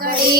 ಕಡೆ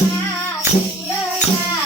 Yeah.